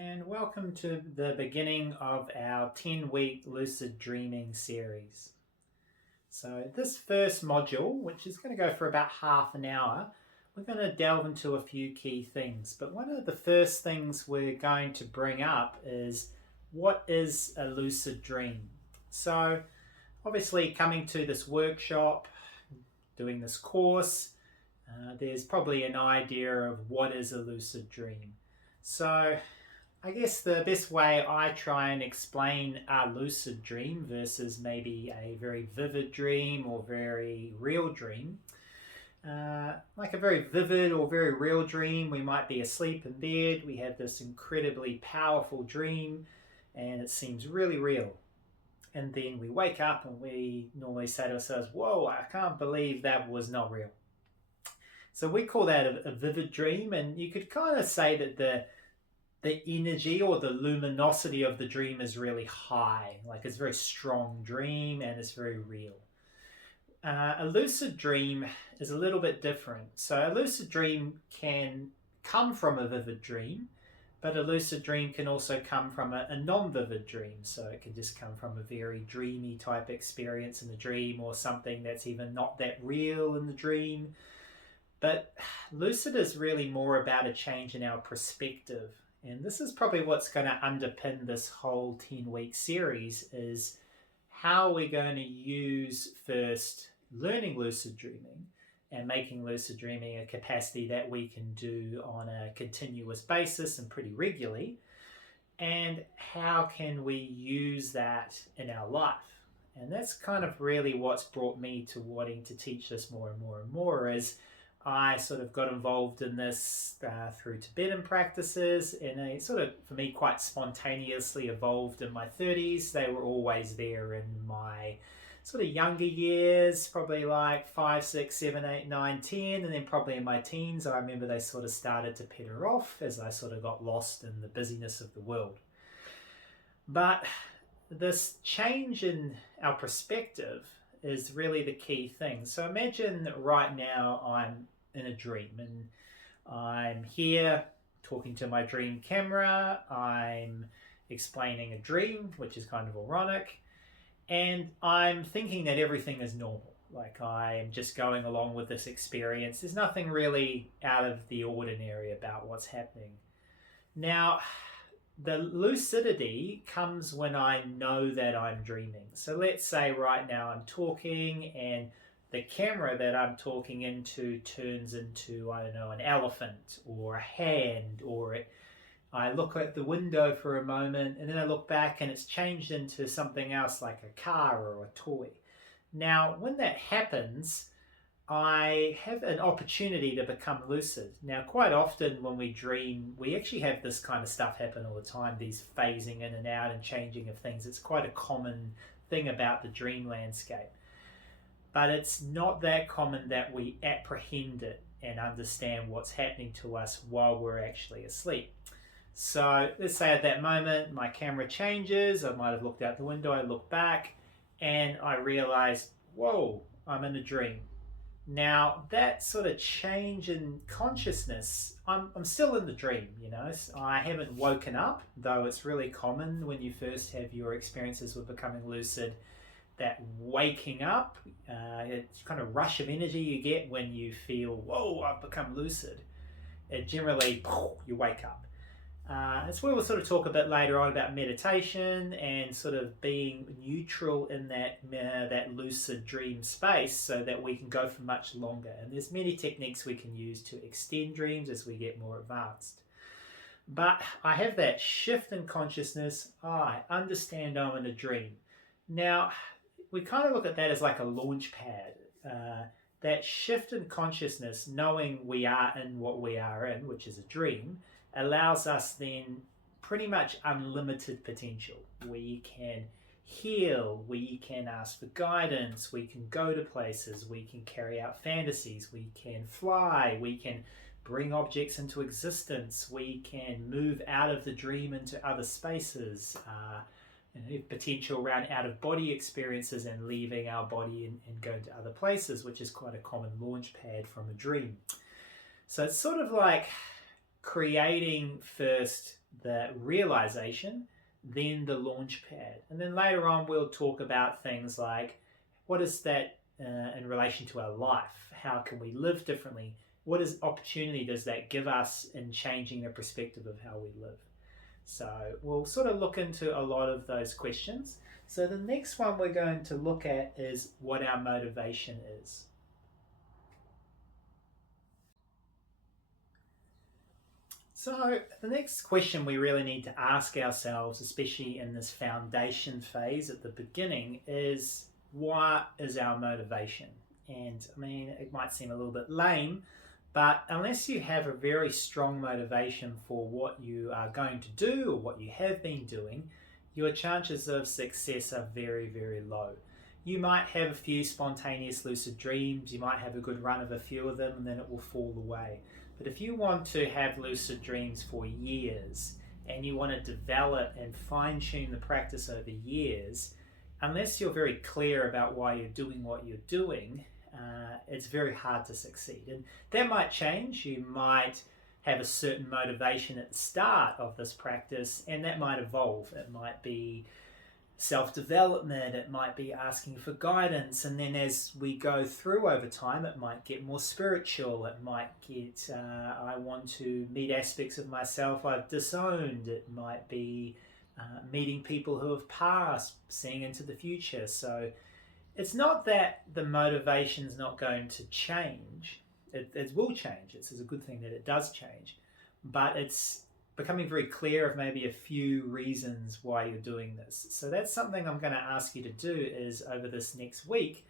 and welcome to the beginning of our 10-week lucid dreaming series. So this first module, which is going to go for about half an hour, we're going to delve into a few key things. But one of the first things we're going to bring up is, what is a lucid dream? So obviously, coming to this workshop, doing this course, there's probably an idea of what is a lucid dream. So I guess the best way I try and explain a lucid dream versus maybe a very vivid dream or very real dream. Like a very vivid or very real dream, we might be asleep in bed, we have this incredibly powerful dream and it seems really real. And then we wake up and we normally say to ourselves, whoa, I can't believe that was not real. So we call that a vivid dream, and you could kind of say that the energy or the luminosity of the dream is really high, like it's a very strong dream and it's very real. A lucid dream is a little bit different. So a lucid dream can come from a vivid dream, but a lucid dream can also come from a non-vivid dream. So it can just come from a very dreamy type experience in the dream, or something that's even not that real in the dream. But lucid is really more about a change in our perspective. And this is probably what's going to underpin this whole 10-week series, is how we're going to use first learning lucid dreaming and making lucid dreaming a capacity that we can do on a continuous basis and pretty regularly. And how can we use that in our life? And that's kind of really what's brought me to wanting to teach this more and more and more, is I sort of got involved in this through Tibetan practices, and they sort of, for me, quite spontaneously evolved in my 30s. They were always there in my sort of younger years, probably like 5, 6, 7, 8, 9, 10, and then probably in my teens, I remember they sort of started to peter off as I sort of got lost in the busyness of the world. But this change in our perspective is really the key thing. So imagine right now I'm in a dream and I'm here talking to my dream camera, I'm explaining a dream, which is kind of ironic, and I'm thinking that everything is normal. Like I'm just going along with this experience. There's nothing really out of the ordinary about what's happening. Now, the lucidity comes when I know that I'm dreaming. So let's say right now I'm talking and the camera that I'm talking into turns into, I don't know, an elephant or a hand, or I look at the window for a moment and then I look back and it's changed into something else like a car or a toy. Now, when that happens, I have an opportunity to become lucid. Now, quite often when we dream, we actually have this kind of stuff happen all the time, these phasing in and out and changing of things. It's quite a common thing about the dream landscape. But it's not that common that we apprehend it and understand what's happening to us while we're actually asleep. So let's say at that moment, my camera changes. I might have looked out the window, I look back, and I realize, whoa, I'm in a dream. Now, that sort of change in consciousness, I'm still in the dream, you know. I haven't woken up, though it's really common when you first have your experiences with becoming lucid, that waking up, it's kind of rush of energy you get when you feel, whoa, I've become lucid. It generally, you wake up. That's where we'll sort of talk a bit later on about meditation and sort of being neutral in that lucid dream space, so that we can go for much longer. And there's many techniques we can use to extend dreams as we get more advanced. But I have that shift in consciousness. I understand I'm in a dream. Now, we kind of look at that as like a launch pad. That shift in consciousness, knowing we are in what we are in, which is a dream, allows us then pretty much unlimited potential. We can heal, we can ask for guidance, we can go to places, we can carry out fantasies, we can fly, we can bring objects into existence, we can move out of the dream into other spaces, potential around out-of-body experiences and leaving our body and going to other places, which is quite a common launch pad from a dream. So it's sort of like creating first the realization, then the launch pad. And then later on, we'll talk about things like what is that in relation to our life? How can we live differently? What is opportunity does that give us in changing the perspective of how we live? So we'll sort of look into a lot of those questions. So the next one we're going to look at is what our motivation is. So the next question we really need to ask ourselves, especially in this foundation phase at the beginning, is what is our motivation? And I mean, it might seem a little bit lame, but unless you have a very strong motivation for what you are going to do or what you have been doing, your chances of success are very, very low. You might have a few spontaneous lucid dreams, you might have a good run of a few of them, and then it will fall away. But if you want to have lucid dreams for years and you want to develop and fine-tune the practice over years, unless you're very clear about why you're doing what you're doing, it's very hard to succeed. And that might change. You might have a certain motivation at the start of this practice, and that might evolve. It might be self-development, it might be asking for guidance, and then as we go through over time, it might get more spiritual. It might get I want to meet aspects of myself I've disowned. It might be meeting people who have passed, seeing into the future. So it's not that the motivation's not going to change. It will change. It's a good thing that it does change, but it's becoming very clear of maybe a few reasons why you're doing this. So that's something I'm going to ask you to do is over this next week,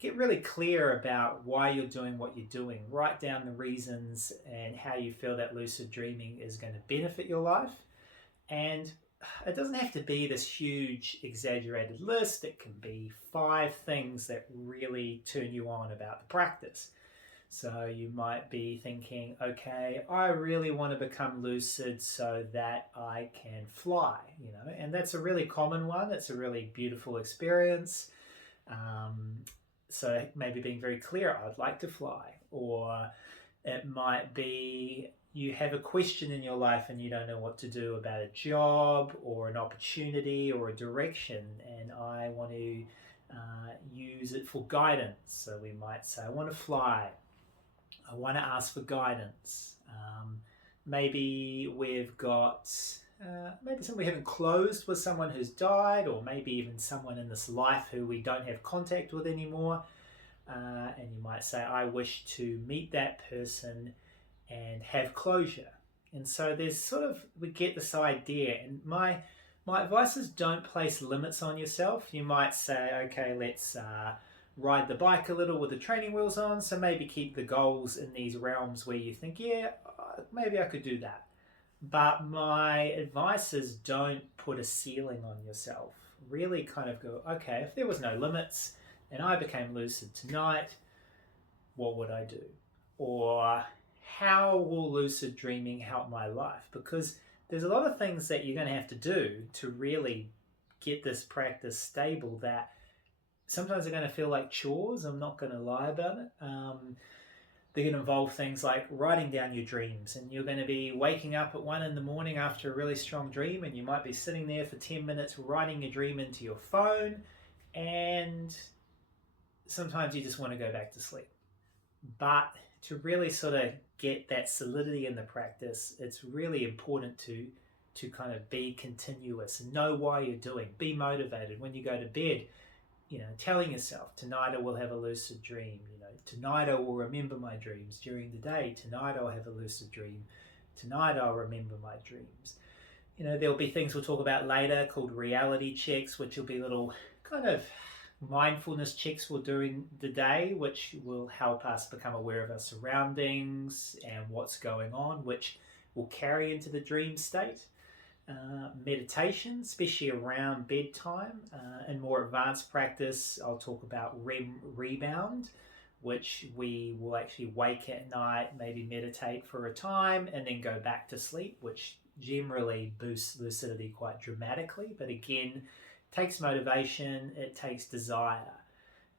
get really clear about why you're doing what you're doing. Write down the reasons and how you feel that lucid dreaming is going to benefit your life. And it doesn't have to be this huge exaggerated list. It can be 5 things that really turn you on about the practice. So you might be thinking, okay, I really want to become lucid so that I can fly, and that's a really common one. It's a really beautiful experience. So maybe being very clear, I'd like to fly. Or it might be you have a question in your life and you don't know what to do about a job or an opportunity or a direction, and I want to use it for guidance. So we might say, I want to fly. I want to ask for guidance. Maybe we've got, maybe we haven't closed with someone who's died, or maybe even someone in this life who we don't have contact with anymore. And you might say, I wish to meet that person and have closure. And so there's sort of, we get this idea. And my advice is don't place limits on yourself. You might say, okay, let's ride the bike a little with the training wheels on. So maybe keep the goals in these realms where you think, yeah, maybe I could do that. But my advice is don't put a ceiling on yourself. Really kind of go, okay, if there was no limits and I became lucid tonight, what would I do? Or how will lucid dreaming help my life? Because there's a lot of things that you're going to have to do to really get this practice stable that sometimes they're going to feel like chores. I'm not going to lie about it. They're going to involve things like writing down your dreams, and you're going to be waking up at 1 a.m. after a really strong dream, and you might be sitting there for 10 minutes writing your dream into your phone, and sometimes you just want to go back to sleep. But to really sort of get that solidity in the practice, it's really important to kind of be continuous and know why you're doing. Be motivated when you go to bed. Telling yourself, tonight I will have a lucid dream. Tonight I will remember my dreams during the day. Tonight I'll have a lucid dream. Tonight I'll remember my dreams. There'll be things we'll talk about later called reality checks, which will be little kind of mindfulness checks we'll do in the day, which will help us become aware of our surroundings and what's going on, which will carry into the dream state. Meditation, especially around bedtime. In more advanced practice, I'll talk about REM rebound, which we will actually wake at night, maybe meditate for a time, and then go back to sleep, which generally boosts lucidity quite dramatically. But again, takes motivation, it takes desire.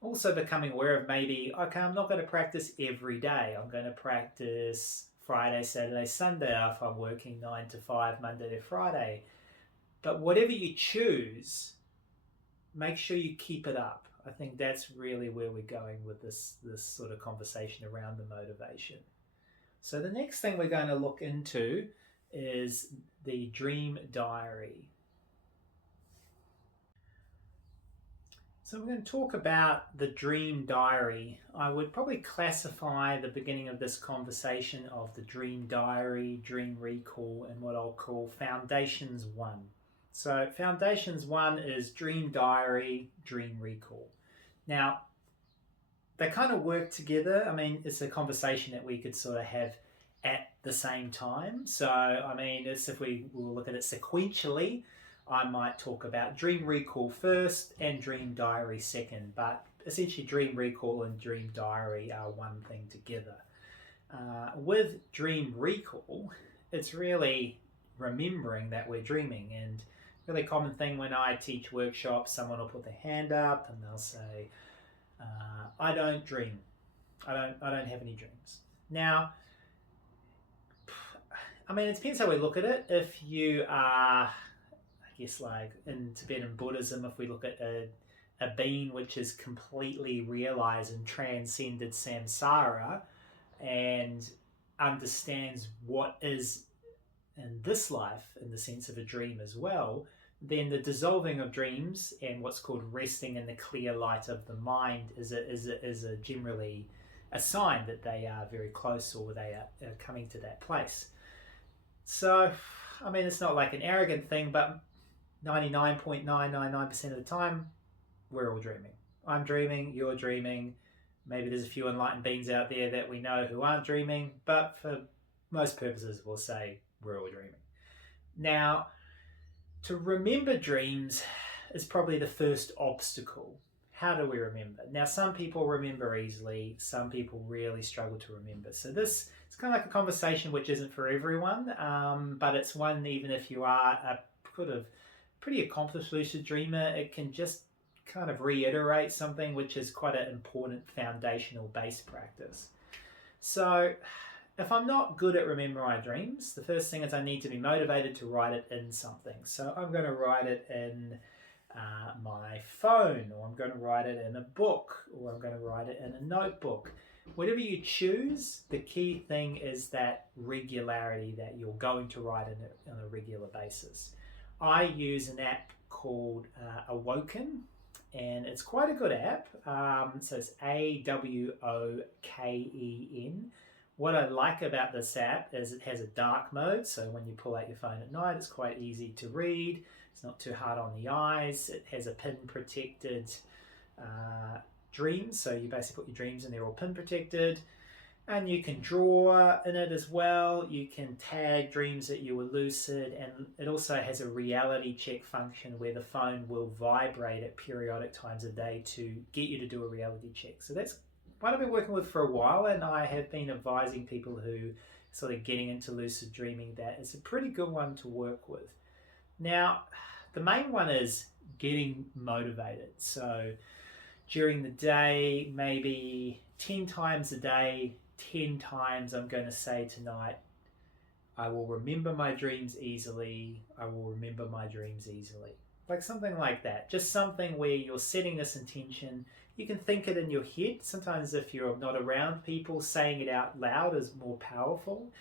Also becoming aware of maybe, okay, I'm not going to practice every day. I'm going to practice Friday, Saturday, Sunday if I'm working 9 to 5, Monday to Friday. But whatever you choose, make sure you keep it up. I think that's really where we're going with this sort of conversation around the motivation. So the next thing we're going to look into is the dream diary. So we're going to talk about the dream diary. I would probably classify the beginning of this conversation of the dream diary, dream recall, and what I'll call Foundations 1. So Foundations 1 is dream diary, dream recall. Now, they kind of work together. I mean, it's a conversation that we could sort of have at the same time. So, I mean, it's if we will look at it sequentially, I might talk about dream recall first and dream diary second, but essentially dream recall and dream diary are one thing together. With dream recall, it's really remembering that we're dreaming, and really common thing when I teach workshops, someone will put their hand up and they'll say, I don't dream. I don't have any dreams. Now, I mean, it depends how we look at it. If you are, I guess, like in Tibetan Buddhism, if we look at a being which is completely realized and transcended samsara and understands what is in this life in the sense of a dream as well, then the dissolving of dreams and what's called resting in the clear light of the mind is a generally a sign that they are very close, or they are coming to that place. So, I mean, it's not like an arrogant thing, but 99.999% of the time, we're all dreaming. I'm dreaming, you're dreaming. Maybe there's a few enlightened beings out there that we know who aren't dreaming, but for most purposes, we'll say we're all dreaming. Now, to remember dreams is probably the first obstacle. How do we remember? Now, some people remember easily, some people really struggle to remember. So this is kind of like a conversation which isn't for everyone, but it's one, even if you are a sort of pretty accomplished lucid dreamer, it can just kind of reiterate something which is quite an important foundational base practice. So if I'm not good at remembering my dreams, the first thing is I need to be motivated to write it in something. So I'm going to write it in my phone, or I'm going to write it in a book, or I'm going to write it in a notebook. Whatever you choose, the key thing is that regularity, that you're going to write it on a regular basis. I use an app called Awoken, and it's quite a good app. So it's AWOKEN. What I like about this app is it has a dark mode, so when you pull out your phone at night, it's quite easy to read. It's not too hard on the eyes. It has a pin protected dreams, so you basically put your dreams in, they're all pin protected. And you can draw in it as well. You can tag dreams that you were lucid, and it also has a reality check function where the phone will vibrate at periodic times a day to get you to do a reality check. So that's what I've been working with for a while, and I have been advising people who are sort of getting into lucid dreaming that it's a pretty good one to work with. Now, the main one is getting motivated. So during the day, maybe 10 times a day, 10 times I'm going to say tonight, I will remember my dreams easily. I will remember my dreams easily. Like something like that. Just something where you're setting this intention. You can think it in your head. Sometimes if you're not around people, saying it out loud is more powerful.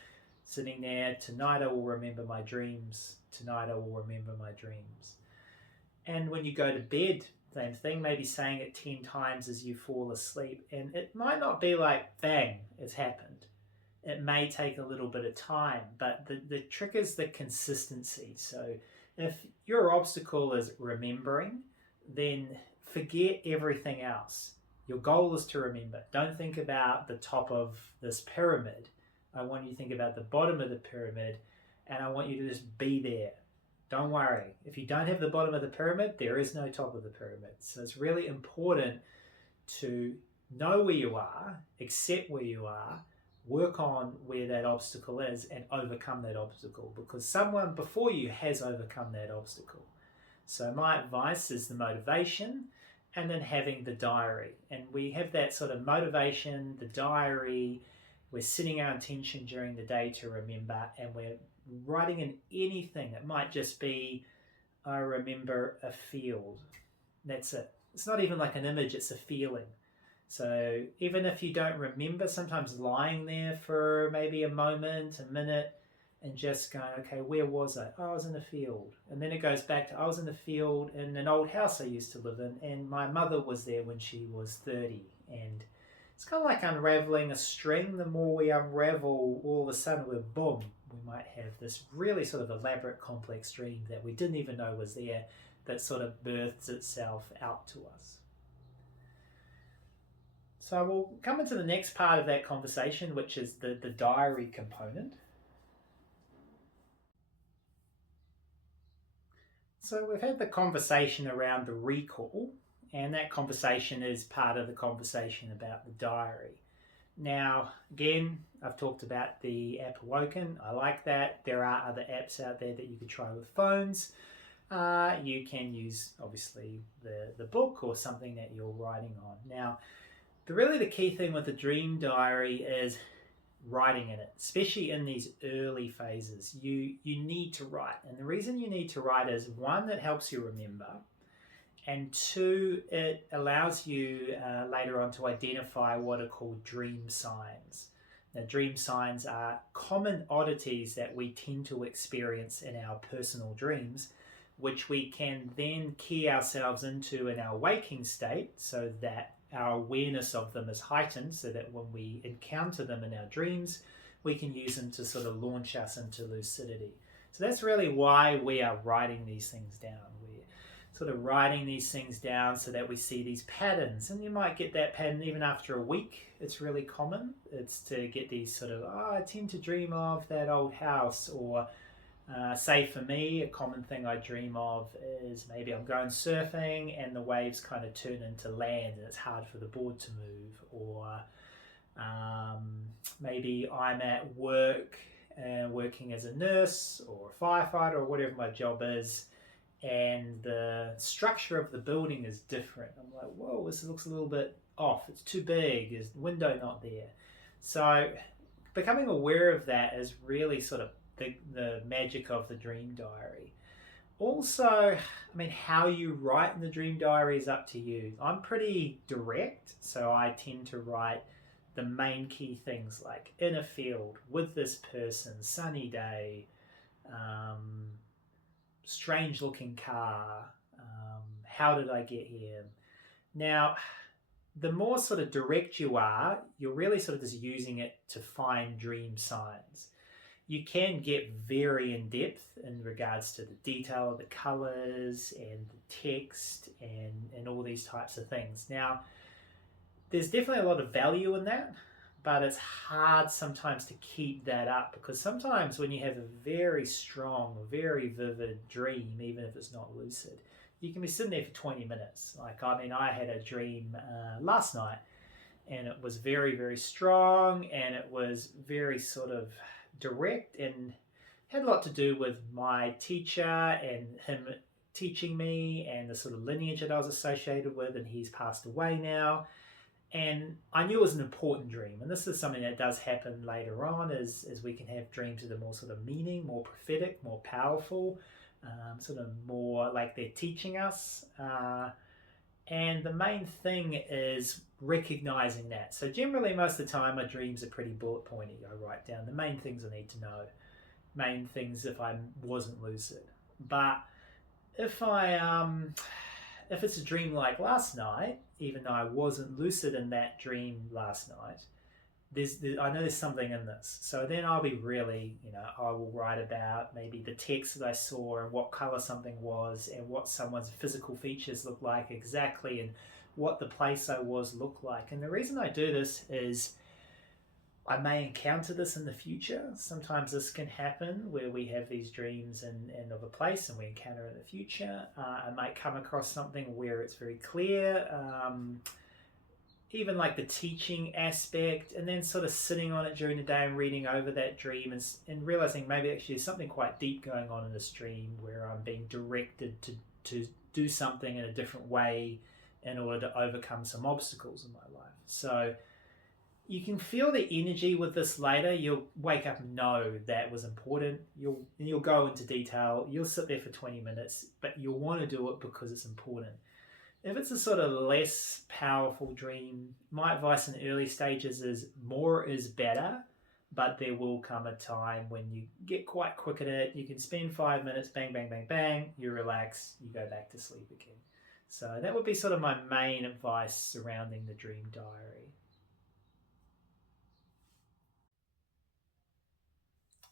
Sitting there, tonight I will remember my dreams. Tonight I will remember my dreams. And when you go to bed, same thing, maybe saying it 10 times as you fall asleep. And it might not be like, bang, it's happened. It may take a little bit of time, but the trick is the consistency. So if your obstacle is remembering, then forget everything else. Your goal is to remember. Don't think about the top of this pyramid. I want you to think about the bottom of the pyramid, and I want you to just be there. Don't worry. If you don't have the bottom of the pyramid, there is no top of the pyramid. So it's really important to know where you are, accept where you are, work on where that obstacle is, and overcome that obstacle, because someone before you has overcome that obstacle. So my advice is the motivation, and then having the diary. And we have that sort of motivation, the diary, we're setting our intention during the day to remember, and we're writing in anything. It might just be, I remember a field. That's it. It's not even like an image, it's a feeling. So even if you don't remember, sometimes lying there for maybe a moment, a minute, and just going, okay, where was I? Oh, I was in a field. And then it goes back to, I was in a field in an old house I used to live in, and my mother was there when she was 30. And it's kind of like unraveling a string. The more we unravel, all of a sudden we're boom, we might have this really sort of elaborate, complex dream that we didn't even know was there, that sort of births itself out to us. So we'll come into the next part of that conversation, which is the diary component. So we've had the conversation around the recall, and that conversation is part of the conversation about the diary. Now, again, I've talked about the app Awoken. I like that. There are other apps out there that you could try with phones. You can use, obviously, the book or something that you're writing on. Now, the key thing with the dream diary is writing in it, especially in these early phases. You need to write, and the reason you need to write is, one, that helps you remember, and two, it allows you later on to identify what are called dream signs. Now, dream signs are common oddities that we tend to experience in our personal dreams, which we can then key ourselves into in our waking state, so that our awareness of them is heightened, so that when we encounter them in our dreams, we can use them to sort of launch us into lucidity. So that's really why we are writing these things down. We're sort of writing these things down so that we see these patterns, and you might get that pattern even after a week. It's really common. It's to get these sort of, I tend to dream of that old house, or say for me, a common thing I dream of is maybe I'm going surfing and the waves kind of turn into land and it's hard for the board to move, or maybe I'm at work and working as a nurse or a firefighter or whatever my job is, and the structure of the building is different. I'm like, whoa, this looks a little bit off. It's too big. Is the window not there? So becoming aware of that is really sort of the magic of the dream diary. Also, I mean, how you write in the dream diary is up to you. I'm pretty direct, so I tend to write the main key things like in a field, with this person, sunny day, strange looking car, how did I get here? Now, the more sort of direct you are, you're really sort of just using it to find dream signs. You can get very in depth in regards to the detail of the colors and the text and all these types of things. Now, there's definitely a lot of value in that, but it's hard sometimes to keep that up, because sometimes when you have a very strong, very vivid dream, even if it's not lucid, you can be sitting there for 20 minutes. Like, I mean, I had a dream last night, and it was very, very strong, and it was very sort of direct, and had a lot to do with my teacher and him teaching me and the sort of lineage that I was associated with, and he's passed away now. And I knew it was an important dream, and this is something that does happen later on, as we can have dreams that are more sort of meaning, more prophetic, more powerful, sort of more like they're teaching us. And the main thing is recognizing that. So generally, most of the time, my dreams are pretty bullet pointy. I write down the main things I need to know, main things if I wasn't lucid. But if it's a dream like last night, even though I wasn't lucid in that dream last night, I know there's something in this. So then I'll be really, I will write about maybe the text that I saw and what color something was and what someone's physical features look like exactly and what the place I was looked like. And the reason I do this is I may encounter this in the future. Sometimes this can happen where we have these dreams and of a place and we encounter in the future. I might come across something where it's very clear, even like the teaching aspect, and then sort of sitting on it during the day and reading over that dream and realizing maybe actually there's something quite deep going on in this dream where I'm being directed to do something in a different way in order to overcome some obstacles in my life. So You can feel the energy with this later. You'll wake up and know that was important. You'll go into detail. You'll sit there for 20 minutes, but you'll want to do it because it's important. If it's a sort of less powerful dream, my advice in early stages is more is better, but there will come a time when you get quite quick at it. You can spend 5 minutes, bang, bang, bang, bang, you relax, you go back to sleep again. So that would be sort of my main advice surrounding the dream diary.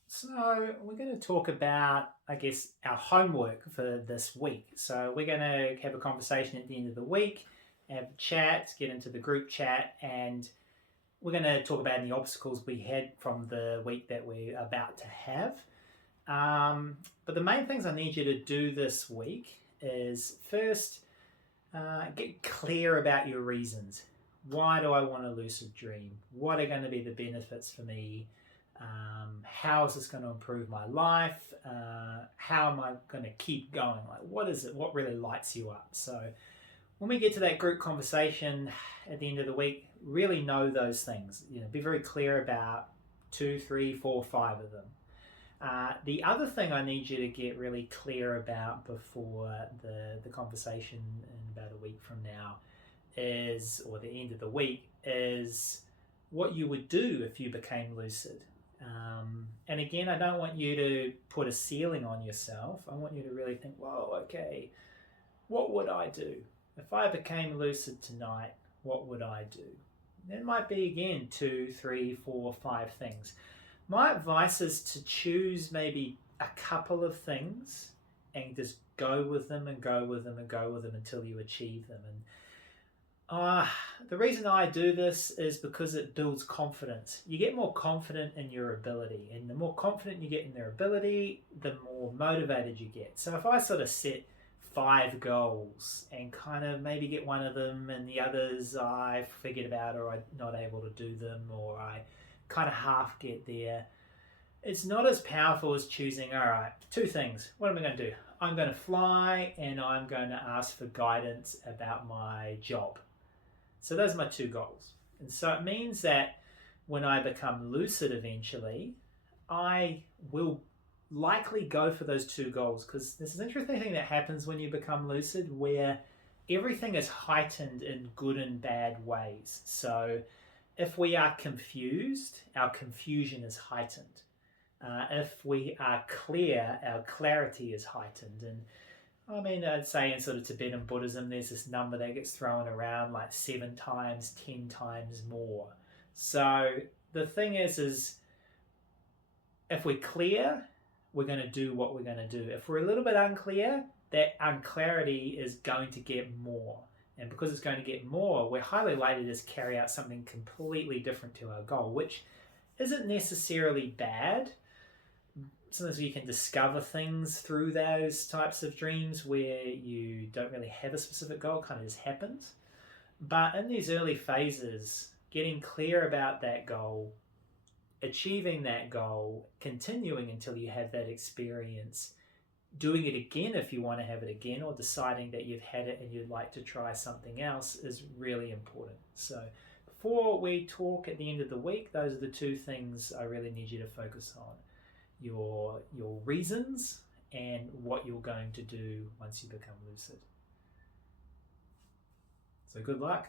So we're going to talk about, I guess, our homework for this week. So we're going to have a conversation at the end of the week, have a chat, get into the group chat, and we're going to talk about any obstacles we had from the week that we're about to have. But the main things I need you to do this week is first, get clear about your reasons. Why do I want a lucid dream? What are going to be the benefits for me? How is this going to improve my life? How am I going to keep going? Like, what is it? What really lights you up? So when we get to that group conversation at the end of the week, really know those things. Be very clear about 2, 3, 4, 5 of them. The other thing I need you to get really clear about before the conversation in about a week from now is, or the end of the week, is what you would do if you became lucid. And again, I don't want you to put a ceiling on yourself. I want you to really think, whoa, okay, what would I do? If I became lucid tonight, what would I do? There might be, again, 2, 3, 4, 5 things. My advice is to choose maybe a couple of things and just go with them and go with them and go with them until you achieve them. And the reason I do this is because it builds confidence. You get more confident in your ability, and the more confident you get in their ability, the more motivated you get. So if I sort of set 5 goals and kind of maybe get one of them and the others I forget about, or I'm not able to do them, or I kind of half get there, it's not as powerful as choosing, all right, 2 things. What am I going to do? I'm going to fly and I'm going to ask for guidance about my job. So those are my 2 goals. And so it means that when I become lucid eventually, I will likely go for those 2 goals, because there's an interesting thing that happens when you become lucid where everything is heightened in good and bad ways. So if we are confused, our confusion is heightened. If we are clear, our clarity is heightened. And I mean, I'd say in sort of Tibetan Buddhism, there's this number that gets thrown around like 7 times, 10 times more. So the thing is if we're clear, we're going to do what we're going to do. If we're a little bit unclear, that unclarity is going to get more. And because it's going to get more, we're highly likely to just carry out something completely different to our goal, which isn't necessarily bad. Sometimes you can discover things through those types of dreams where you don't really have a specific goal, it kind of just happens. But in these early phases, getting clear about that goal, achieving that goal, continuing until you have that experience, doing it again if you want to have it again, or deciding that you've had it and you'd like to try something else is really important. So before we talk at the end of the week, those are the 2 things I really need you to focus on. Your reasons and what you're going to do once you become lucid. So good luck.